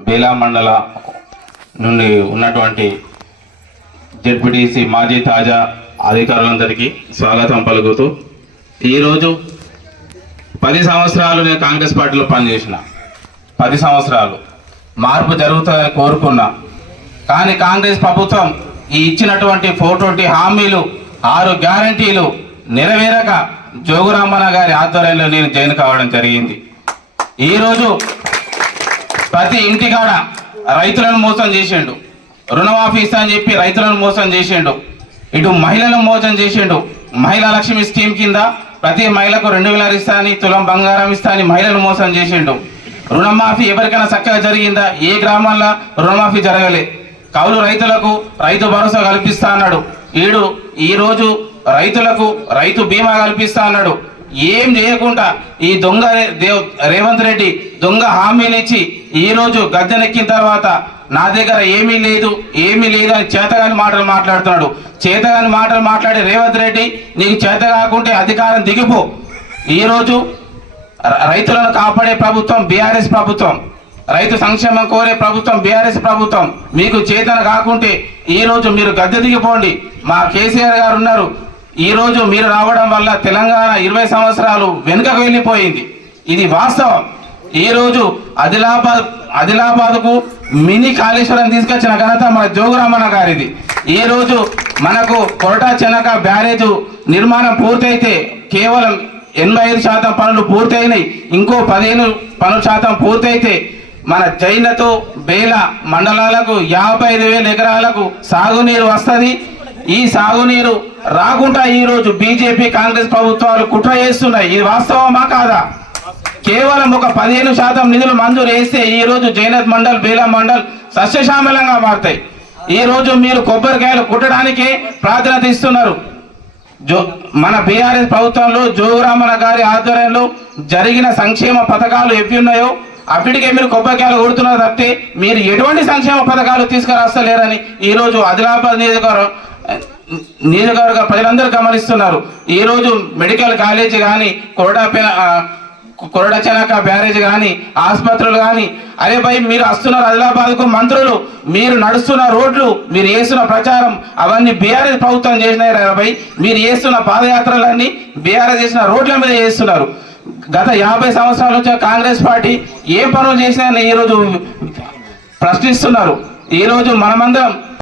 బేలా మండల నుండి ఉన్నటువంటి జెడ్పీటీసీ మాజీ తాజా అధికారులందరికీ స్వాగతం పలుకుతూ ఈరోజు పది సంవత్సరాలు నేను కాంగ్రెస్ పార్టీలో పనిచేసిన పది సంవత్సరాలు మార్పు జరుగుతుందని కోరుకున్నా కానీ కాంగ్రెస్ ప్రభుత్వం ఈ ఇచ్చినటువంటి ఫోటోటి హామీలు ఆరు గ్యారంటీలు నెరవేరక జోగురామన్న గారి ఆధ్వర్యంలో నేను జైలు కావడం జరిగింది. ఈరోజు ప్రతి ఇంటికాడ రైతులను మోసం చేసిండు. రుణమాఫీ ఇస్తా అని చెప్పి రైతులను మోసం చేసిండు. ఇటు మహిళలను మోసం చేసిండు. మహిళా లక్ష్మి స్కీమ్ కింద ప్రతి మహిళకు రెండు వేల ఇస్తా అని తులం బంగారం ఇస్తా అని మహిళలు మోసం చేసిండు. రుణమాఫీ ఎవరికైనా చక్కగా జరిగిందా? ఏ గ్రామాల్లో రుణమాఫీ జరగలే. కౌలు రైతులకు రైతు భరోసా కల్పిస్తా అన్నాడు. ఈడు ఈరోజు రైతులకు రైతు బీమా కల్పిస్తా అన్నాడు. ఏం చేయకుండా ఈ దొంగ రే- దేవ్ రేవంత్ రెడ్డి దొంగ హామీలు ఇచ్చి ఈరోజు గద్దెనెక్కిన తర్వాత నా దగ్గర ఏమీ లేదు ఏమీ లేదు అని చేతగాని మాటలు మాట్లాడుతున్నాడు. చేతగాని మాటలు మాట్లాడే రేవంత్ రెడ్డి నీకు చేత కాకుంటే అధికారం దిగిపో. ఈరోజు రైతులను కాపాడే ప్రభుత్వం బీఆర్ఎస్ ప్రభుత్వం. రైతు సంక్షేమం కోరే ప్రభుత్వం బీఆర్ఎస్ ప్రభుత్వం. మీకు చేతన కాకుంటే ఈరోజు మీరు గద్దె దిగిపోండి. మా కేసీఆర్ గారు ఉన్నారు ఈరోజు మీరు రావడం వల్ల తెలంగాణ ఇరవై సంవత్సరాలు వెనుకకు వెళ్ళిపోయింది. ఇది వాస్తవం. ఈ రోజు ఆదిలాబాద్ ఆదిలాబాద్కు మినీ కాళేశ్వరం తీసుకొచ్చిన ఘనత మన జోగురామన్న గారిది. ఈ రోజు మనకు కొరటా చెనక బ్యారేజ్ నిర్మాణం పూర్తయితే కేవలం ఎనభై ఐదు శాతం పనులు పూర్తయినాయి. ఇంకో పదిహేను పనుల శాతం పూర్తయితే మన జైనతో బేల మండలాలకు యాభై ఐదు వేల ఎకరాలకు సాగునీరు వస్తుంది. ఈ సాగునీరు రాకుండా ఈ రోజు బీజేపీ కాంగ్రెస్ ప్రభుత్వాలు కుట్ర చేస్తున్నాయి. ఇది వాస్తవమా కాదా? కేవలం ఒక పదిహేను శాతం నిధులు మంజూరు చేస్తే ఈ రోజు జైనత్ మండల్ బీలా మండల్ సస్యశ్యామలంగా మారుతాయి. ఈ రోజు మీరు కొబ్బరికాయలు కుట్టడానికే ప్రాధాన్యత ఇస్తున్నారు. జో మన బీఆర్ఎస్ ప్రభుత్వంలో జోగురామన్న గారి ఆధ్వర్యంలో జరిగిన సంక్షేమ పథకాలు ఎవి ఉన్నాయో అప్పటికే మీరు కొబ్బరికాయలు కొడుతున్నారు తప్పితే మీరు ఎటువంటి సంక్షేమ పథకాలు తీసుకురాస్తలేరని ఈరోజు ఆదిలాబాద్ నియోజకవర్గం నియోజకవర్గ ప్రజలందరూ గమనిస్తున్నారు. ఈ రోజు మెడికల్ కాలేజీ కానీ కొరడా కొరడ బ్యారేజ్ కానీ ఆసుపత్రులు కానీ అరే భయ్ మీరు వస్తున్నారు ఆదిలాబాద్కు మంత్రులు మీరు నడుస్తున్న రోడ్లు మీరు వేస్తున్న ప్రచారం అవన్నీ బీఆర్ఎస్ ప్రభుత్వం చేసినాయి రా భయ్. మీరు చేస్తున్న పాదయాత్రలన్నీ బీఆర్ఎస్ చేసిన రోడ్ల మీద చేస్తున్నారు. గత యాభై సంవత్సరాల నుంచి కాంగ్రెస్ పార్టీ ఏ పనులు చేసినా ఈరోజు ప్రశ్నిస్తున్నారు. ఈరోజు మనమందరం